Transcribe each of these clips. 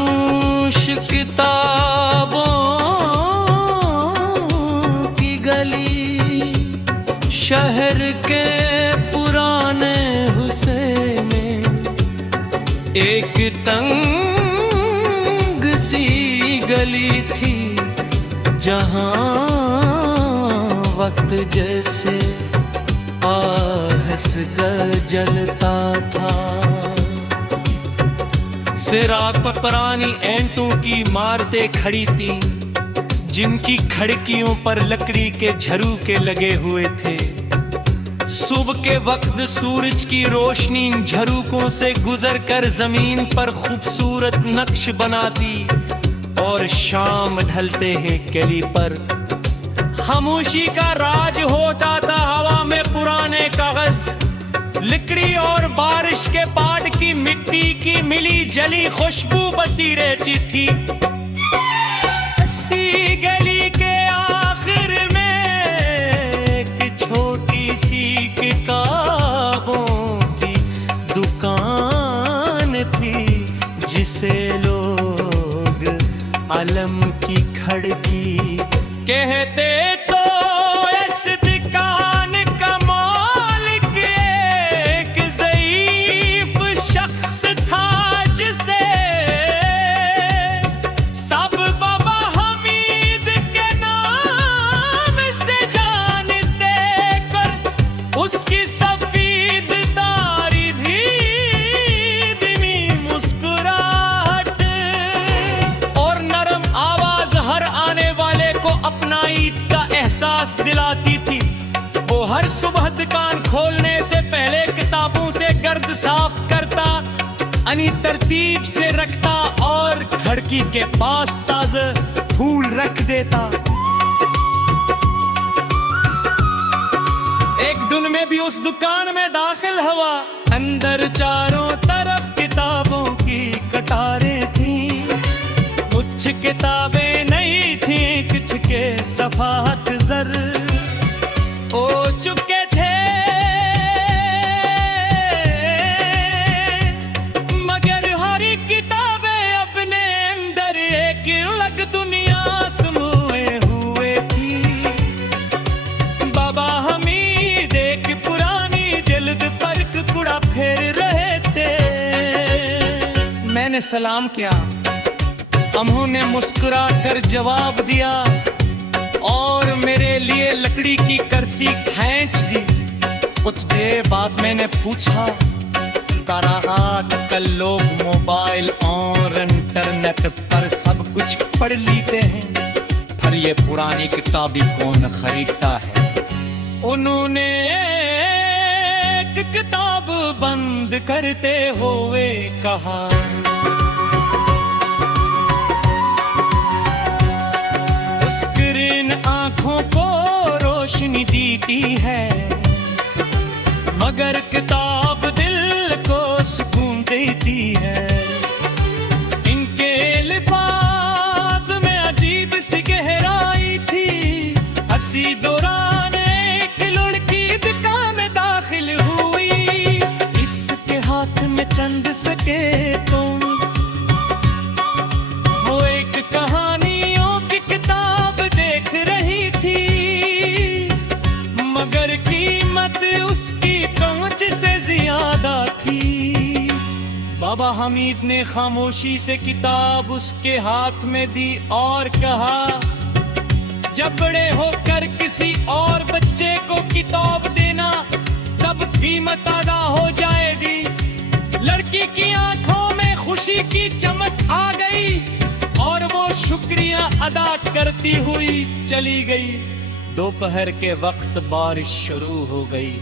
खामोश किताबों की गली, शहर के पुराने हुस्से में एक तंग सी गली थी, जहां वक्त जैसे आहस जलता था। सिराग पर पुरानी ऐंटों की इमारतें खड़ी थी, जिनकी खिड़कियों पर लकड़ी के झरोखे लगे हुए थे। सुबह के वक्त सूरज की रोशनी इन झरोखों से गुजरकर जमीन पर खूबसूरत नक्श बनाती, और शाम ढलते हैं किले पर खामोशी का राज होता था। हवा में पुराने कागज, लकड़ी और बारिश के पाट की मिट्टी की मिली जली खुशबू बसी रहती थी। इसी गली के आखिर में एक छोटी सी किताबों की दुकान थी, जिसे लोग आलम की खिड़की कहते। तो इस दुकान का मालिक एक ज़ईफ शख्स था, जिसे सब बाबा हमीद के नाम से जानते, कर उसकी सफेद दाढ़ी भी धीमी मुस्कुराहट और नरम आवाज हर आने वाले को अपना ईद का एहसास दिलाती थी। वो हर सुबह दुकान खोलने से पहले किताबों से गर्द साफ करता, यानी तरतीब से रखता और खिड़की के पास ताजे फूल रख देता। एक दिन में भी उस दुकान में दाखिल हुआ, अंदर चारों तरफ किताबों की कतारें थीं। कुछ किताबें नहीं थी, कुछ के सफाहत जर हो चुके थे, मगर हर किताबें अपने अंदर एक अलग दुनिया समोए हुए थी। बाबा हमीद एक पुरानी जिल्द पर कुड़ा फेर रहे थे। मैंने सलाम किया, उन्होंने मुस्कुरा कर जवाब दिया और मेरे लिए लकड़ी की कुर्सी खींच दी। कुछ देर बाद मैंने पूछा, आजकल लोग मोबाइल और इंटरनेट पर सब कुछ पढ़ लेते हैं, पर ये पुरानी किताबें कौन खरीदता है? उन्होंने एक किताब बंद करते हुए कहा, स्क्रीन आंखों को रोशनी देती है, मगर किताब दिल को सुकून देती है। इनके लिफाज में अजीब सी गहराई थी। हंसी दौरान एक लड़की दुकान में दाखिल हुई, इसके हाथ में चंद सके तुम, वो एक कहानियों की किताब देख रही थी, मगर कीमत उसकी पहुंच से ज्यादा थी। बाबा हमीद ने खामोशी से किताब उसके हाथ में दी और कहा, जब बड़े होकर किसी और बच्चे को किताब देना, तब कीमत अदा हो जाएगी। लड़की की आंखों में खुशी की चमक आ गई और वो शुक्रिया अदा करती हुई चली गई। दोपहर के वक्त बारिश शुरू हो गई।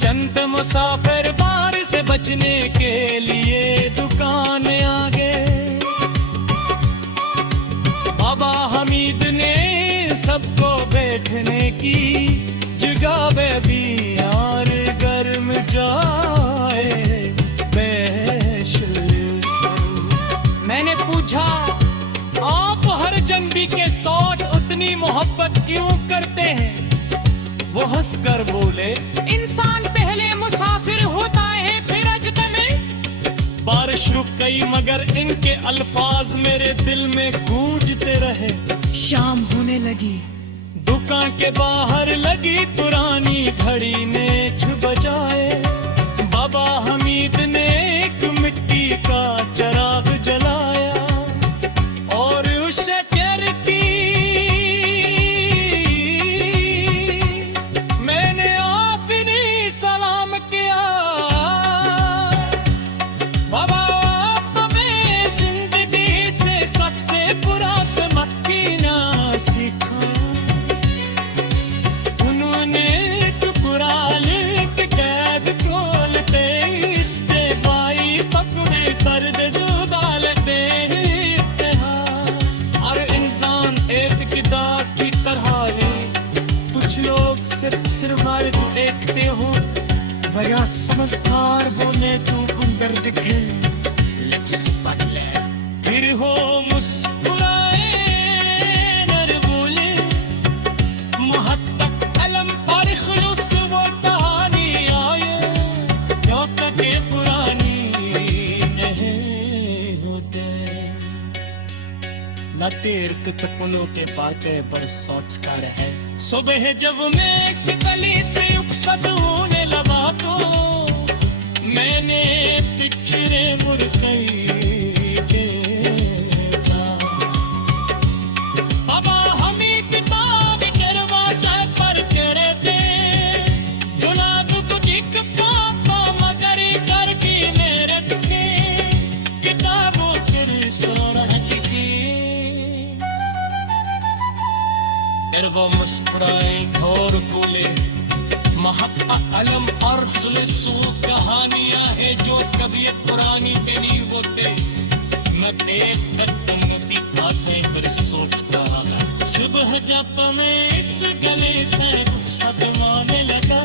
चंद मुसाफिर बारिश से बचने के लिए दुकान आ गए। बाबा हमीद ने सबको बैठने की जगह भी और गर्म जाए पेश। मैंने पूछा, आप हर जनबी के साथ उतनी मोहब्बत क्यों करते हैं? वो हंसकर बोले, इंसान पहले मुसाफिर होता है फिर अजदमे। बारिश रुक गई मगर इनके अल्फाज मेरे दिल में गूंजते रहे। शाम होने लगी, दुकान के बाहर लगी पुरानी घड़ी ने छुप बजाए। बाबा हमीद ने एक मिट्टी का चिराग जलाया और उस शक्कर की मैंने आखिरी सलाम किया। बाबा तुम्हें जिंदगी से सबसे बुरा सबक ना सीखा। उन्होंने टुकड़ा लिख कैद खोलते इस्तेफाई सपने कर दे जुदालते हर इंसान एतकिदा की तरह है। कुछ लोग सिर्फ मारे देखते हो भया समझदार बोले तो बुंदर दिखे। Let's बदले फिर हो मुस्कुराए नर बोले मोहब्बत अलम और खुलूस वो कहानी आए जो कभी पुरानी नहीं होते। न तीर तपनों के बातें पर सोच कर है। सुबह जब मैं इस गली से उकसद होने लगा तो मैंने पिछड़े मुड़ गई देखा। बाबा हमीद बाब दरवाजा पर तेरे थे जुनाब तुझिक पापा मगर करके मेरे थे किताबों फिर सोना की। फिर वो मुस्कुराए और बोले मोहब्बत अलम और खुलूस वो कहानियां है जो कभी पुरानी पे नहीं होते। मैं देख कर तुमती बातें पर सोचता रहा। सुबह जब मैं इस गले से सदमाने लगा